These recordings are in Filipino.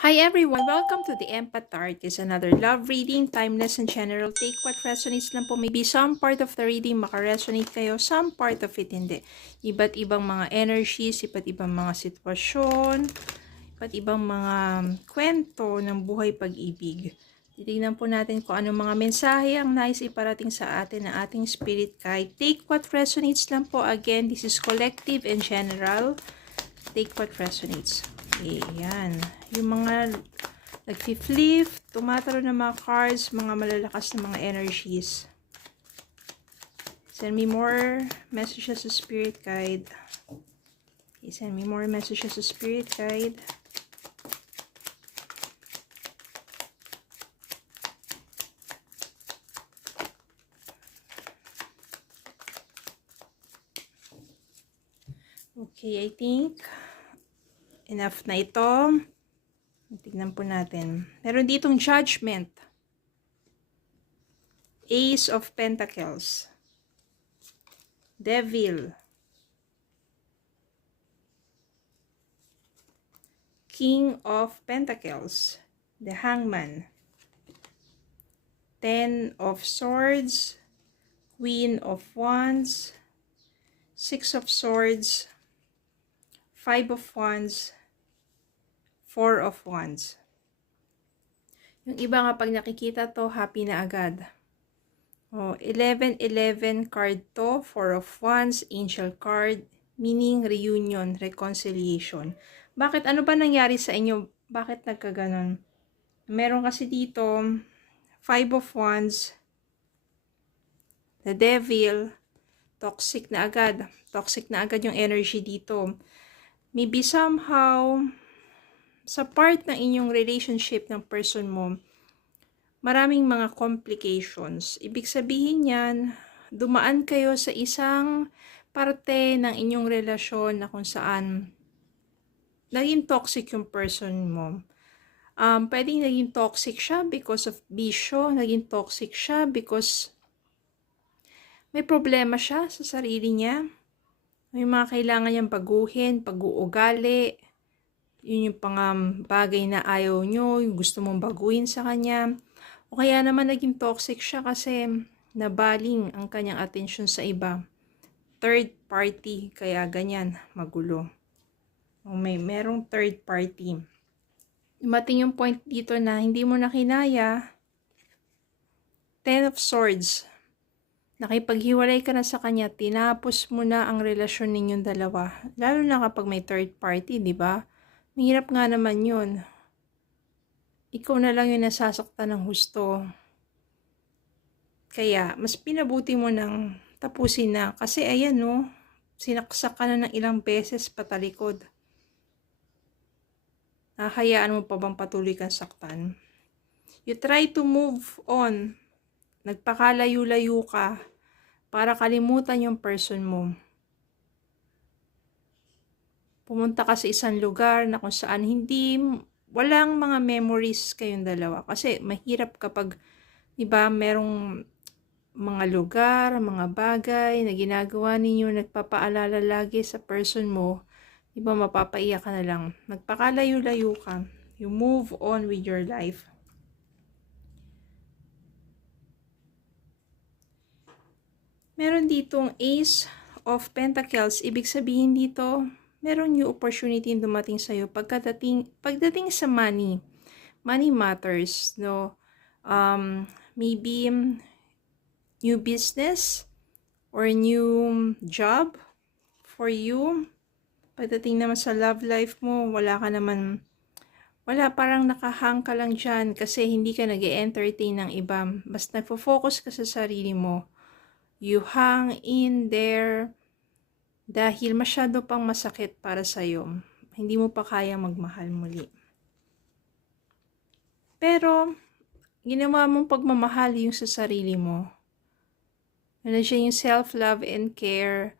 Hi everyone! Welcome to the Empath Art. It's another love reading, timeless and general. Take what resonates lang po. Maybe some part of the reading makaresonate kayo, some part of it hindi. Iba't ibang mga energies, iba't ibang mga sitwasyon, iba't ibang mga kwento ng buhay pag-ibig. Titignan po natin kung anong mga mensahe ang nais iparating sa atin ng ating spirit guide. Take what resonates lang po. Again, this is collective and general. Take what resonates. Okay, yan. Yung mga nag-flip, tumataro ng mga cards, mga malalakas na mga energies. Send me more messages to Spirit Guide. Okay, send me more messages to Spirit Guide. Okay, I think enough na ito. Tignan po natin. Meron ditong Judgment. Ace of Pentacles. Devil. King of Pentacles. The Hangman. Ten of Swords. Queen of Wands. Six of Swords. Five of Wands. Four of Wands. Yung iba nga pag nakikita to, happy na agad. Oh, 11-11 card to, Four of Wands, Angel card, meaning reunion, reconciliation. Bakit? Ano ba nangyari sa inyo? Bakit nagkaganon? Meron kasi dito, Five of Wands, the Devil, toxic na agad. Toxic na agad yung energy dito. Maybe somehow, sa part ng inyong relationship ng person mo, maraming mga complications. Ibig sabihin yan, dumaan kayo sa isang parte ng inyong relasyon na kung saan naging toxic yung person mo. Pwedeng naging toxic siya because of bisyo, naging toxic siya because may problema siya sa sarili niya. May mga kailangan niyang baguhin, pag-uugali. Yun yung bagay na ayaw nyo, yung gusto mong baguhin sa kanya. O kaya naman naging toxic siya kasi nabaling ang kanyang atensyon sa iba. Third party, kaya ganyan, magulo. O merong third party. Dumating yung point dito na hindi mo na kinaya. Ten of Swords. Nakipaghiwalay ka na sa kanya, tinapos mo na ang relasyon ninyong dalawa. Lalo na kapag may third party, di ba? Mahirap nga naman yun. Ikaw na lang yung nasasaktan ng husto. Kaya, mas pinabuti mo nang tapusin na. Kasi ayan no, sinaksak ka na ng ilang beses patalikod. Hayaan mo pa bang patuloy kang saktan? You try to move on. Nagpakalayo-layo ka para kalimutan yung person mo. Pumunta ka sa isang lugar na kung saan walang mga memories kayong dalawa. Kasi mahirap kapag, diba, merong mga lugar, mga bagay na ginagawa ninyo, nagpapaalala lagi sa person mo, diba, mapapaiyak ka na lang. Nagpakalayo-layo ka. You move on with your life. Meron ditong Ace of Pentacles. Ibig sabihin dito, meron new opportunity dumating sa'yo pagdating sa money. Money matters, no? Maybe new business or new job for you. Pagdating naman sa love life mo, parang nakahang ka lang dyan kasi hindi ka nag-entertain ng iba. Basta nagfo-focus ka sa sarili mo. You hang in there dahil masyado pang masakit para sa'yo. Hindi mo pa kaya magmahal muli. Pero, ginawa mong pagmamahal yung sa sarili mo. Ano siya yung self-love and care.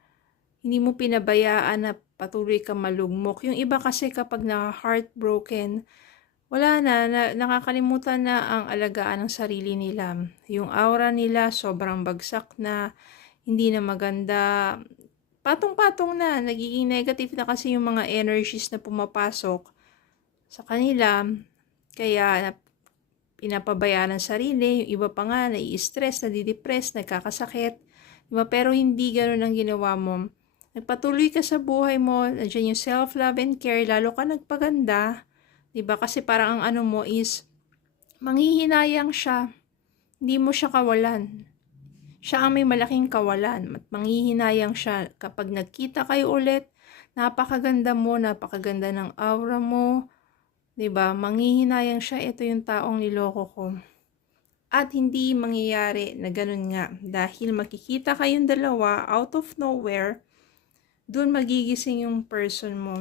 Hindi mo pinabayaan na patuloy ka malugmok. Yung iba kasi kapag na-heartbroken, wala na, nakakalimutan na ang alagaan ng sarili nila. Yung aura nila sobrang bagsak na, hindi na maganda. Patong-patong na, nagiging negative na kasi yung mga energies na pumapasok. sa kanila. Kaya pinapabayaan ang sarili. Yung iba pa nga, nai-stress, nadidepress, nagkakasakit. Diba? Pero hindi ganun ang ginawa mo. Nagpatuloy ka sa buhay mo, nandiyan yung self-love and care, lalo ka nagpaganda. Diba? Kasi parang ang ano mo is, manghihinayang siya. Hindi mo siya kawalan. Siya ang may malaking kawalan. At manghihinayang siya kapag nagkita kayo ulit. Napakaganda mo, napakaganda ng aura mo. 'Di ba? Manghihinayang siya, ito yung taong niloko ko. At hindi mangyayari na ganun nga. Dahil makikita kayong dalawa out of nowhere, doon magigising yung person mo.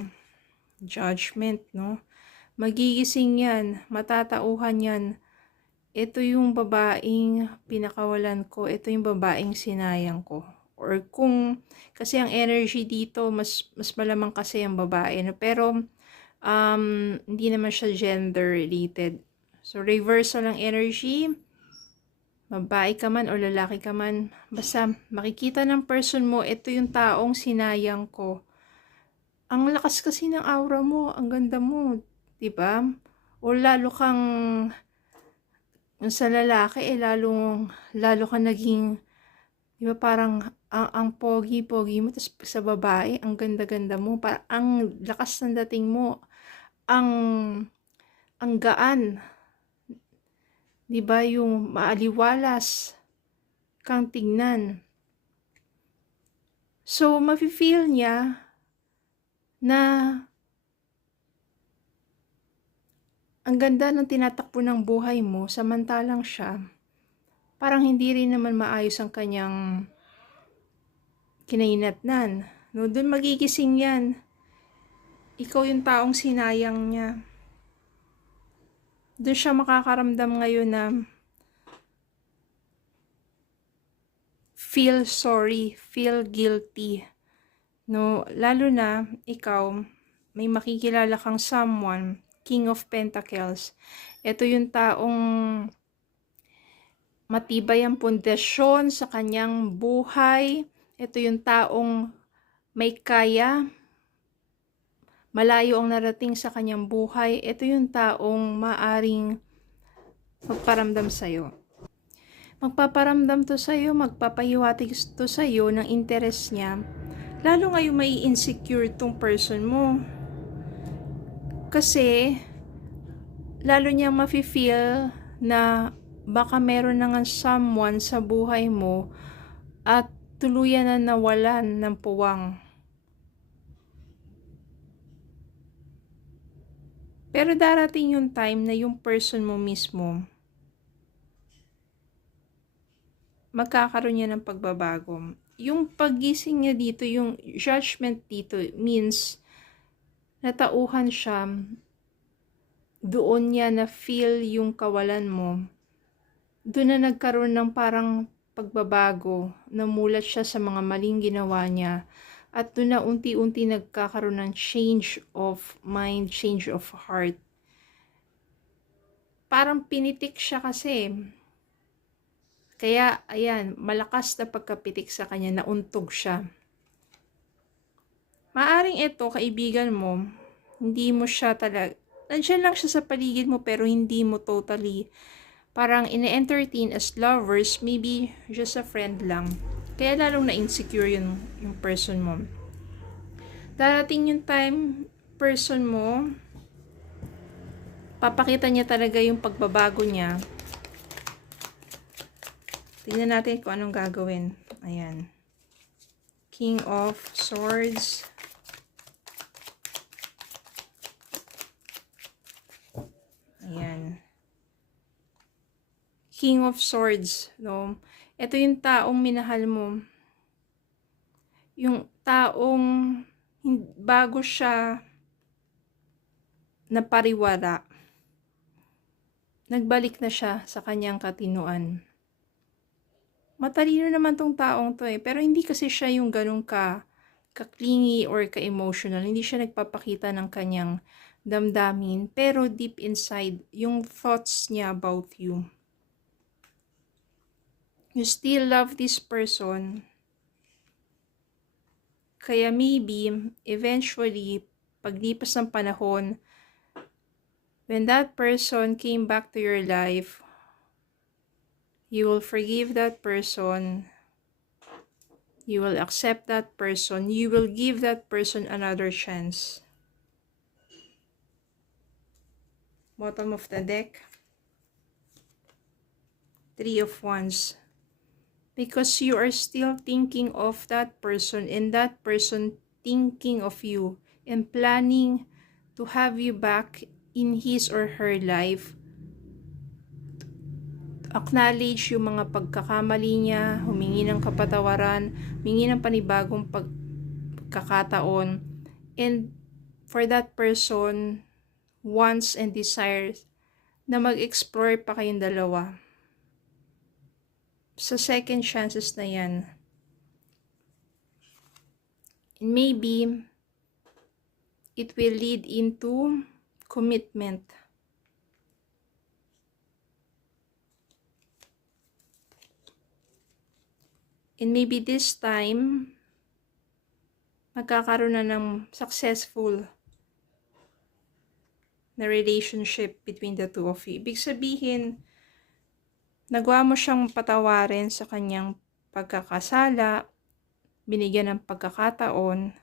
Judgment, no? Magigising yan, matatauhan yan. Ito yung babaeng pinakawalan ko, ito yung babaeng sinayang ko. Or kung, kasi ang energy dito, mas malamang kasi ang babae. No? Pero, hindi naman siya gender related. So, reversal ng energy, babae ka man o lalaki ka man, basta makikita ng person mo, ito yung taong sinayang ko. Ang lakas kasi ng aura mo, ang ganda mo, 'di ba? O lalo kang sa lalaki lalo ka naging, 'di ba, parang ang pogi-pogi mo, tapos sa babae ang ganda-ganda mo, parang ang lakas ng dating mo, ang gaan, 'di ba, yung maaliwalas kang tignan. So mafi-feel niya na ang ganda ng tinatakbo ng buhay mo, samantalang siya, parang hindi rin naman maayos ang kanyang kinahinatnan. No, doon magigising yan. Ikaw yung taong sinayang niya. Doon siya makakaramdam ngayon na feel sorry, feel guilty. No, lalo na ikaw, may makikilala kang someone, King of Pentacles. Ito yung taong matibay ang pundasyon sa kanyang buhay. Ito yung taong may kaya, malayo ang narating sa kanyang buhay. Ito yung taong maaring magparamdam sa'yo. Magpaparamdam to sa'yo, magpapahiwatig to sa'yo ng interest niya. Lalo ngayon may insecure tong person mo. Kasi, lalo niyang mafe-feel na baka meron na nga someone sa buhay mo at tuluyan na nawalan ng puwang. Pero darating yung time na yung person mo mismo magkakaroon niya ng pagbabago. Yung paggising niya dito, yung judgment dito means natauhan siya, doon niya na feel yung kawalan mo. Doon na nagkaroon ng parang pagbabago, namulat siya sa mga maling ginawa niya. At doon na unti-unti nagkakaroon ng change of mind, change of heart. Parang pinitik siya kasi. Kaya, ayan, malakas na pagkapitik sa kanya, nauntog siya. Maaring ito, kaibigan mo, hindi mo siya talaga, nandiyan lang siya sa paligid mo pero hindi mo totally, parang ine-entertain as lovers, maybe just a friend lang. Kaya lalong na-insecure yung person mo. Darating yung time, person mo, papakita niya talaga yung pagbabago niya. Tingnan natin kung anong gagawin. Ayan. King of Swords. Ayan. King of Swords. No? Ito yung taong minahal mo. Yung taong bago siya napariwara, nagbalik na siya sa kanyang katinuan. Matalino naman tong taong to pero hindi kasi siya yung ganun ka-clingy or ka-emotional. Hindi siya nagpapakita ng kanyang damdamin, pero deep inside, yung thoughts niya about you. You still love this person. Kaya maybe, eventually, paglipas ng panahon, When that person came back to your life, you will forgive that person. You will accept that person. You will give that person another chance. Bottom of the deck. 3 of Wands. Because you are still thinking of that person and that person thinking of you and planning to have you back in his or her life. Acknowledge yung mga pagkakamali niya, humingi ng kapatawaran, humingi ng panibagong pagkakataon, and for that person wants and desires na mag-explore pa kayong dalawa. Sa second chances na yan. And maybe it will lead into commitment. And maybe this time, magkakaroon na ng successful na relationship between the two of you. Ibig sabihin, nagawa mo siyang patawarin sa kanyang pagkakasala, binigyan ng pagkakataon,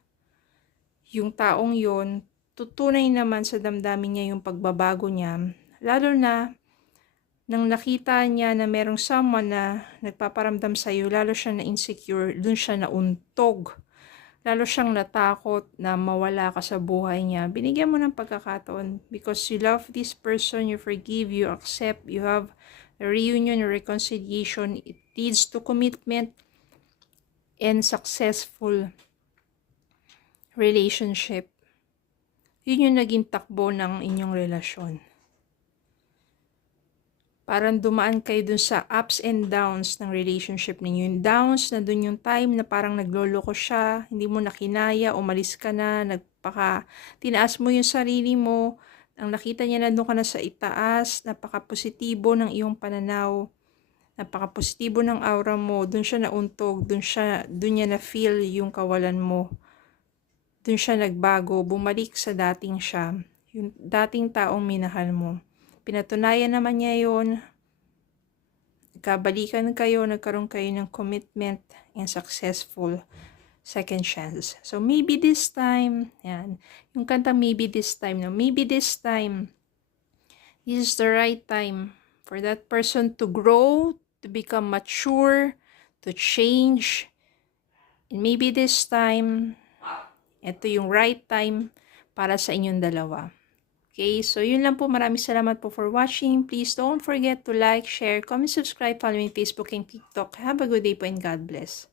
yung taong yon tutunay naman sa damdamin niya yung pagbabago niya. Lalo na, nang nakita niya na merong someone na nagpaparamdam sa'yo, lalo siya na insecure, dun siya nauntog. Lalo siyang natakot na mawala ka sa buhay niya. Binigyan mo ng pagkakataon because you love this person, you forgive, you accept, you have a reunion or reconciliation. It leads to commitment and successful relationship. Yun yung naging takbo ng inyong relasyon. Parang dumaan kayo dun sa ups and downs ng relationship ninyo. Yung downs na dun yung time na parang nagloloko siya, hindi mo na kinaya, umalis ka na, tinaas mo yung sarili mo, ang nakita niya na doon ka na sa itaas, napaka-positibo ng iyong pananaw, napaka-positibo ng aura mo, dun siya nauntog, dun niya na-feel yung kawalan mo. Dun siya nagbago, bumalik sa dating siya, yung dating taong minahal mo. Pinatunayan naman niya yun. Nagkabalikan kayo, nagkaroon kayo ng commitment and successful second chance. So maybe this time, yan. Yung kanta maybe this time, no? Maybe this time, this is the right time for that person to grow, to become mature, to change. And maybe this time, ito yung right time para sa inyong dalawa. Okay, so yun lang po. Maraming salamat po for watching. Please don't forget to like, share, comment, subscribe, follow me on Facebook and TikTok. Have a good day po and God bless.